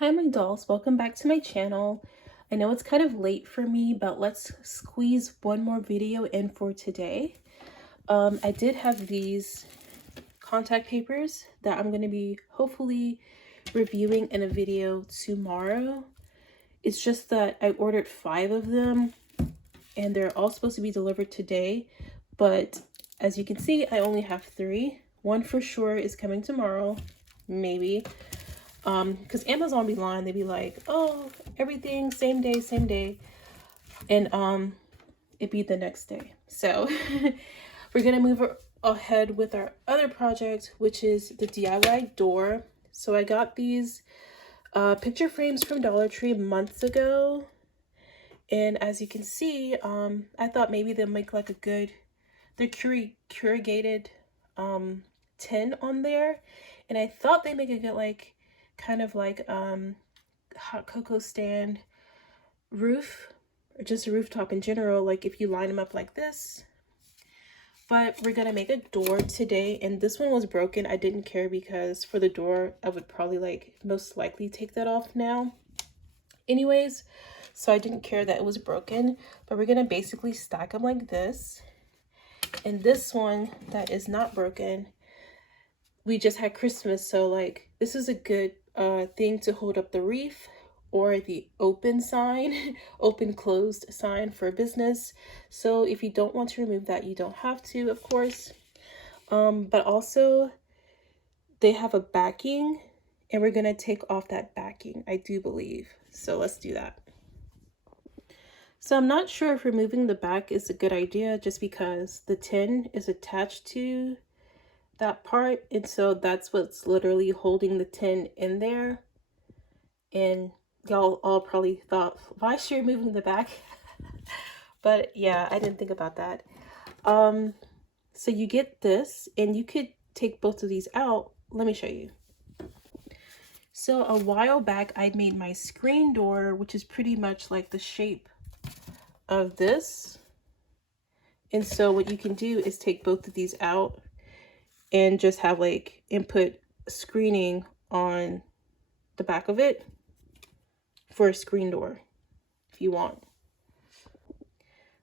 Hi my dolls, welcome back to my channel. I know it's kind of late for me, but let's squeeze one more video in for today. I did have these contact papers that I'm going to be hopefully reviewing in a video tomorrow. It's just that I ordered 5 of them and they're all supposed to be delivered today, but as you can see, I only have 3. One for sure is coming tomorrow, maybe. Because Amazon be lying. They be like, oh, everything same day, and it be the next day. So we're gonna move ahead with our other project, which is the DIY door. So I got these picture frames from Dollar Tree months ago, and as you can see, I thought maybe they'll make like a good, they're corrugated tin on there, and I thought they make a good like kind of like hot cocoa stand roof, or just a rooftop in general, like if you line them up like this. But we're gonna make a door today, and this one was broken. I didn't care because for the door I would probably like most likely take that off now anyways, so I didn't care that it was broken. But we're gonna basically stack them like this, and this one that is not broken, we just had Christmas, so like this is a good thing to hold up the wreath or the open sign, open closed sign for a business. So if you don't want to remove that, you don't have to, of course. But also they have a backing, and we're gonna take off that backing, I do believe. So let's do that. So I'm not sure if removing the back is a good idea, just because the tin is attached to that part, and so that's what's literally holding the tin in there. And y'all all probably thought, why is she removing the back? But yeah, I didn't think about that. So you get this, and you could take both of these out. Let me show you. So a while back I made my screen door, which is pretty much like the shape of this. And so what you can do is take both of these out and just have like input screening on the back of it for a screen door if you want.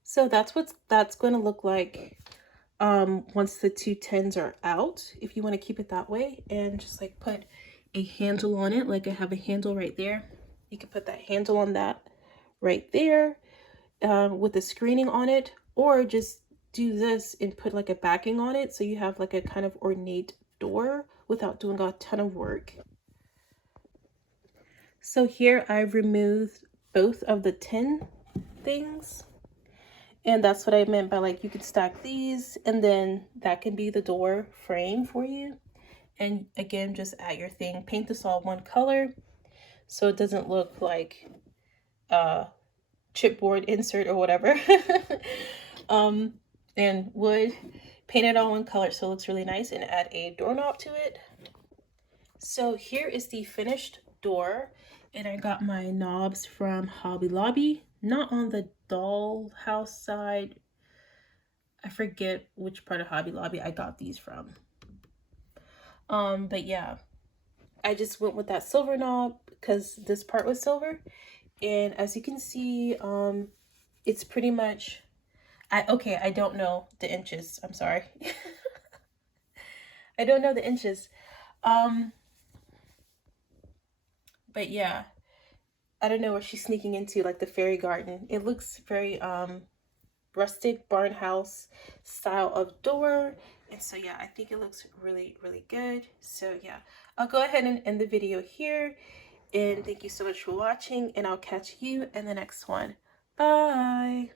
So that's what that's going to look like once the 2 tins are out, if you want to keep it that way, and just like put a handle on it. Like I have a handle right there. You can put that handle on that right there with the screening on it, or just do this and put like a backing on it, so you have like a kind of ornate door without doing a ton of work. So here I've removed both of the tin things, and that's what I meant by like you could stack these, and then that can be the door frame for you. And again, just add your thing, paint this all one color so it doesn't look like chipboard insert or whatever. And wood, paint it all one color so it looks really nice, and add a doorknob to it. So here is the finished door, and I got my knobs from Hobby Lobby, not on the dollhouse side. I forget which part of Hobby Lobby I got these from. But yeah, I just went with that silver knob because this part was silver, and as you can see, it's pretty much, I don't know the inches, I'm sorry. I don't know the inches. But yeah, I don't know what she's sneaking into, like the fairy garden. It looks very rustic barn house style of door, and so yeah, I think it looks really good. So yeah, I'll go ahead and end the video here, and thank you so much for watching, and I'll catch you in the next one. Bye.